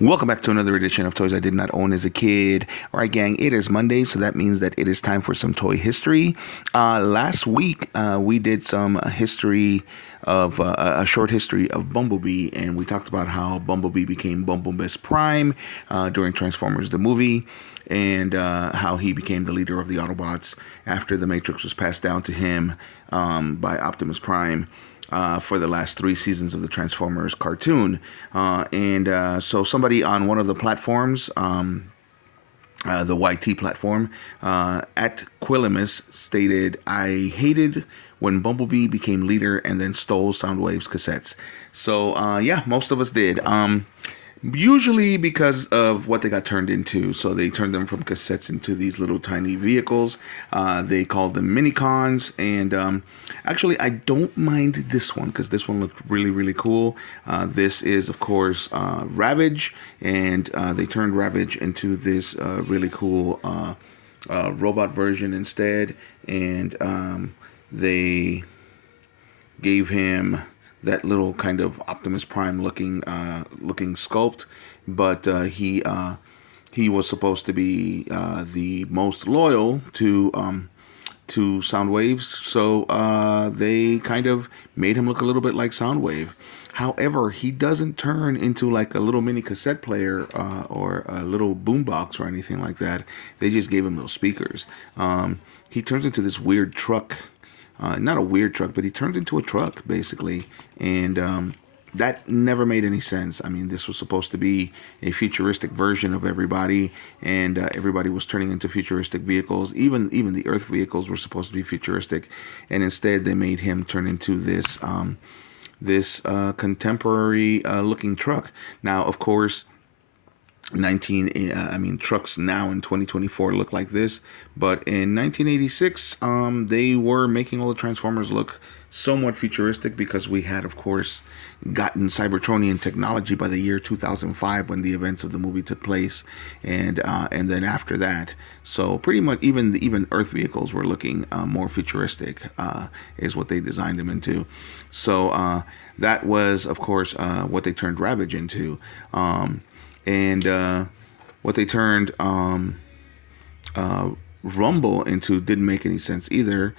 Welcome back to another edition of Toys I Did Not Own as a Kid. All right, gang, it is Monday, so that means that it is time for some toy history. Last week, we did some history of a short history of Bumblebee, and we talked about how Bumblebee became Bumblebee's Prime during Transformers the movie, and how he became the leader of the Autobots after the Matrix was passed down to him by Optimus Prime. For the last 3 seasons of the Transformers cartoon. So somebody on one of the platforms, the YT platform, at Quillimus stated, "I hated when Bumblebee became leader and then stole Soundwave's cassettes." So yeah, most of us did. Usually because of what they got turned into. So they turned them from cassettes into these little tiny vehicles. They called them Minicons. And actually, I don't mind this one because this one looked really, really cool. This is, of course, Ravage. And they turned Ravage into this really cool robot version instead. And they gave him that little kind of Optimus Prime looking sculpt, but he was supposed to be the most loyal to Soundwaves, so they kind of made him look a little bit like Soundwave. However, he doesn't turn into like a little mini cassette player or a little boombox or anything like that. They just gave him those speakers. He turns into this weird truck. Not a weird truck, but he turns into a truck, basically. And that never made any sense. I mean, this was supposed to be a futuristic version of everybody, and everybody was turning into futuristic vehicles. Even the Earth vehicles were supposed to be futuristic, and instead they made him turn into this contemporary looking truck. Now, of course, trucks now in 2024 look like this, but in 1986 they were making all the Transformers look somewhat futuristic because we had, of course, gotten Cybertronian technology by the year 2005 when the events of the movie took place, and then after that, so pretty much even Earth vehicles were looking more futuristic, is what they designed them into. So that was, of course, what they turned Ravage into. And what they turned Rumble into didn't make any sense either.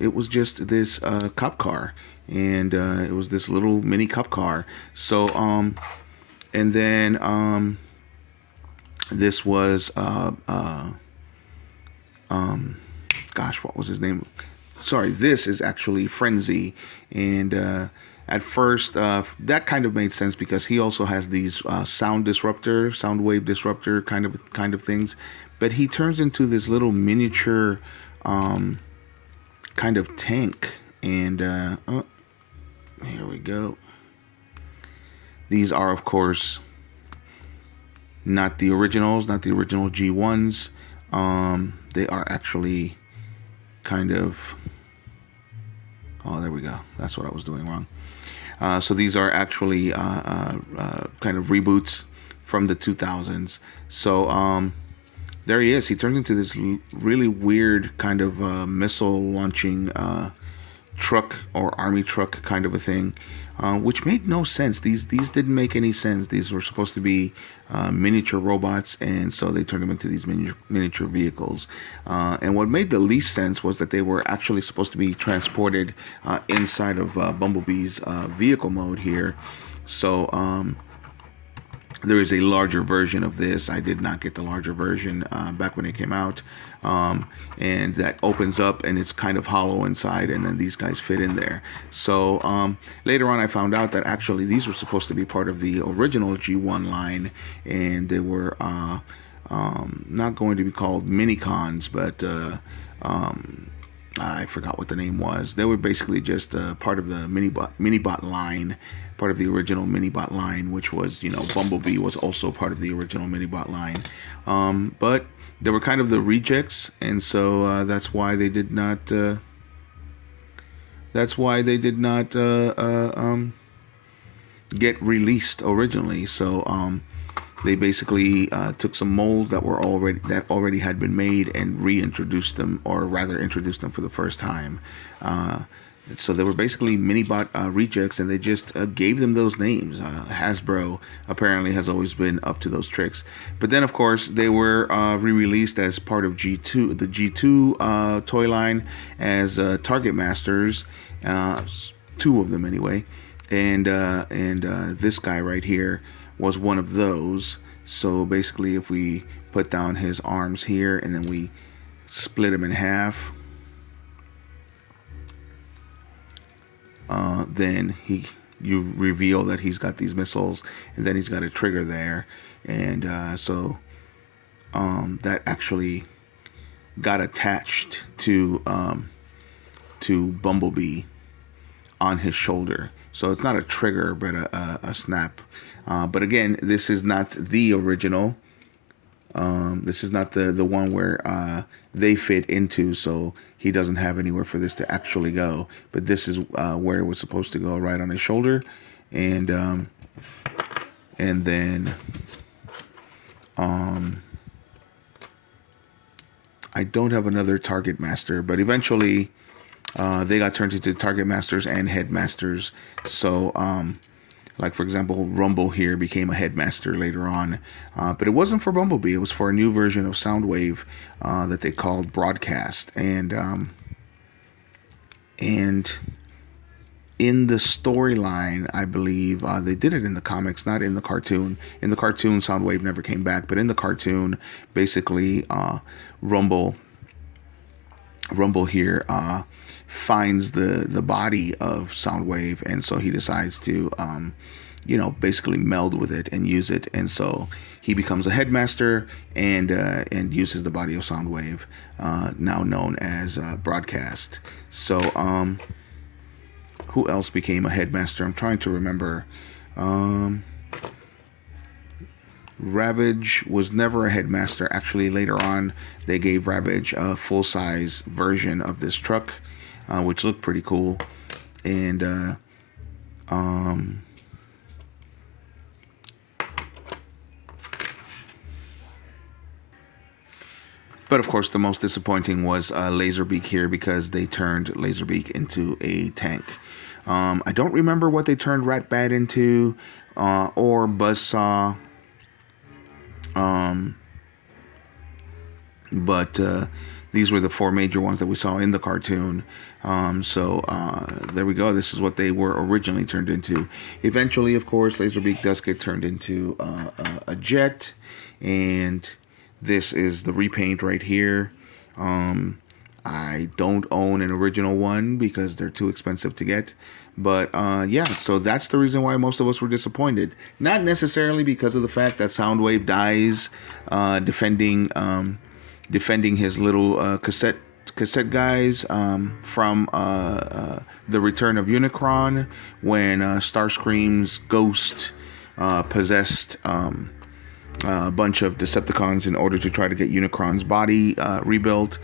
It was just this cop car, and it was this little mini cop car. So and then this was gosh, what was his name? Sorry, this is actually Frenzy, and at first, that kind of made sense because he also has these sound wave disruptor kind of things, but he turns into this little miniature kind of tank, and oh, here we go. These are, of course, not the original G1s. They are actually kind of. Oh, there we go. That's what I was doing wrong. So these are actually kind of reboots from the 2000s. So there he is. He turns into this really weird kind of missile launching truck or army truck kind of a thing, which made no sense. These didn't make any sense. These were supposed to be miniature robots, and so they turned them into these miniature vehicles. And what made the least sense was that they were actually supposed to be transported inside of Bumblebee's vehicle mode here. So there is a larger version of this. I did not get the larger version back when it came out. And that opens up and it's kind of hollow inside, and then these guys fit in there. So later on I found out that actually these were supposed to be part of the original G1 line, and they were not going to be called Minicons, but I forgot what the name was. They were basically just part of the Minibot line, part of the original Minibot line, which was, Bumblebee was also part of the original Minibot line. But they were kind of the rejects, and so that's why they did not. Get released originally. So they basically took some molds that already had been made and reintroduced them, or rather introduced them for the first time. So they were basically mini-bot rejects, and they just gave them those names. Hasbro apparently has always been up to those tricks. But then, of course, they were re-released as part of G2, the G2 toy line, as Target Masters, two of them anyway. And this guy right here was one of those. So basically, if we put down his arms here and then we split him in half, then you reveal that he's got these missiles, and then he's got a trigger there, and that actually got attached to Bumblebee on his shoulder. So it's not a trigger, but a snap. But again, this is not the original. This is not the one where they fit into, so he doesn't have anywhere for this to actually go. But this is where it was supposed to go, right on his shoulder, and then I don't have another Target Master, but eventually they got turned into Target Masters and Headmasters. So like, for example, Rumble here became a Headmaster later on. But it wasn't for Bumblebee. It was for a new version of Soundwave that they called Broadcast. And in the storyline, I believe, they did it in the comics, not in the cartoon. In the cartoon, Soundwave never came back. But in the cartoon, basically, Rumble here finds the body of Soundwave, and so he decides to basically meld with it and use it, and so he becomes a headmaster and uses the body of Soundwave, now known as Broadcast. So who else became a headmaster? I'm trying to remember. Ravage was never a headmaster. Actually, later on, they gave Ravage a full-size version of this truck, which looked pretty cool. And but of course, the most disappointing was Laserbeak here, because they turned Laserbeak into a tank. I don't remember what they turned Ratbat into, or Buzzsaw. But these were the four major ones that we saw in the cartoon. So there we go. This is what they were originally turned into. Eventually, of course, Laserbeak does get turned into a jet, and this is the repaint right here. I don't own an original one because they're too expensive to get. But yeah, so that's the reason why most of us were disappointed. Not necessarily because of the fact that Soundwave dies defending his little cassette guys from the Return of Unicron, when Starscream's ghost possessed a bunch of Decepticons in order to try to get Unicron's body rebuilt,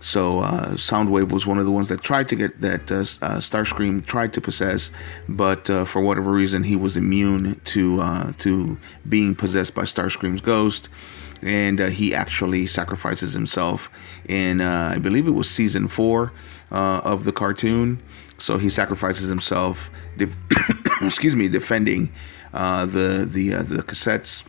so Soundwave was one of the ones that tried to get that Starscream tried to possess, but for whatever reason he was immune to being possessed by Starscream's ghost, and he actually sacrifices himself in I believe it was season 4 of the cartoon. So he sacrifices himself, defending the cassettes,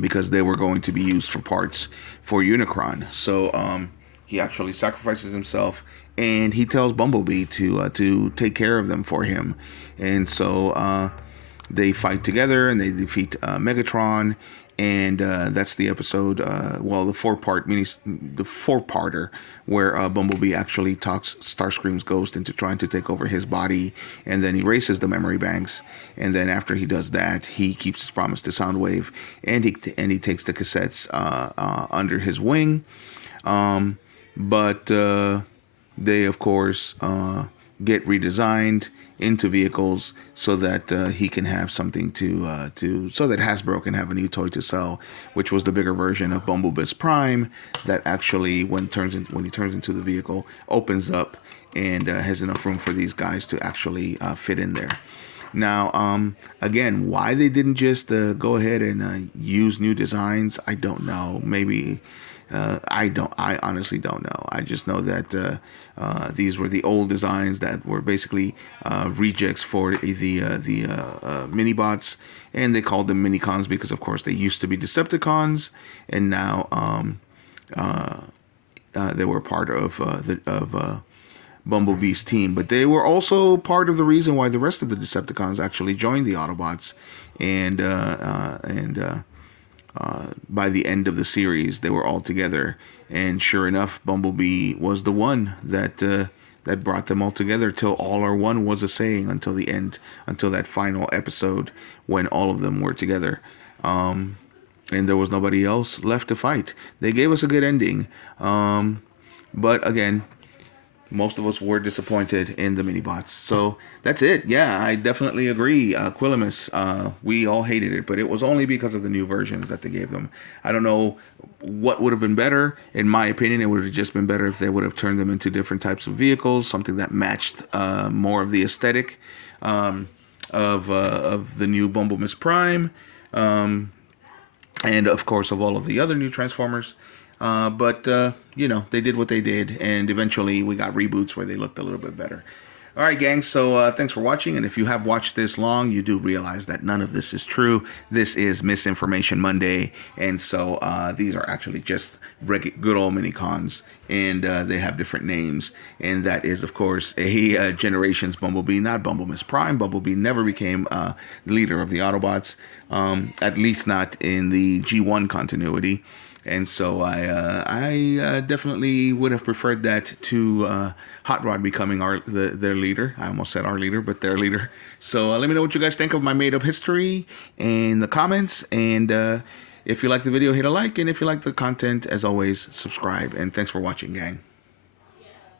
because they were going to be used for parts for Unicron. So he actually sacrifices himself, and he tells Bumblebee to take care of them for him. And so they fight together, and they defeat Megatron. And that's the episode, the four-parter, where Bumblebee actually talks Starscream's ghost into trying to take over his body, and then erases the memory banks. And then after he does that, he keeps his promise to Soundwave, and he takes the cassettes under his wing. But they, of course, get redesigned into vehicles so that he can have something so that Hasbro can have a new toy to sell, which was the bigger version of Bumblebee's Prime that actually, when he turns into the vehicle, opens up and has enough room for these guys to actually fit in there. Now, again, why they didn't just go ahead and use new designs, I don't know. Maybe I honestly don't know. I just know that these were the old designs that were basically rejects for the mini-bots, and they called them Minicons because, of course, they used to be Decepticons, and now they were part of Bumblebee's team. But they were also part of the reason why the rest of the Decepticons actually joined the Autobots, and by the end of the series, they were all together. And sure enough, Bumblebee was the one that brought them all together. Till all are one was a saying until the end, until that final episode when all of them were together. And there was nobody else left to fight. They gave us a good ending. But again, most of us were disappointed in the mini-bots. So that's it. Yeah, I definitely agree. Quillimus, we all hated it, but it was only because of the new versions that they gave them. I don't know what would have been better. In my opinion, it would have just been better if they would have turned them into different types of vehicles, something that matched more of the aesthetic of the new Bumblebee Prime. And of course of all of the other new Transformers. But they did what they did, and eventually we got reboots where they looked a little bit better. All right, gang, so thanks for watching, and if you have watched this long, you do realize that none of this is true. This is Misinformation Monday, and so these are actually just good old Minicons, and they have different names, and that is, of course, a Generations Bumblebee, not Bumblebee Prime. Bumblebee never became the leader of the Autobots, at least not in the G1 continuity. And so I definitely would have preferred that to Hot Rod becoming their leader. I almost said our leader, but their leader. So let me know what you guys think of my made-up history in the comments. And if you like the video, hit a like. And if you like the content, as always, subscribe. And thanks for watching, gang.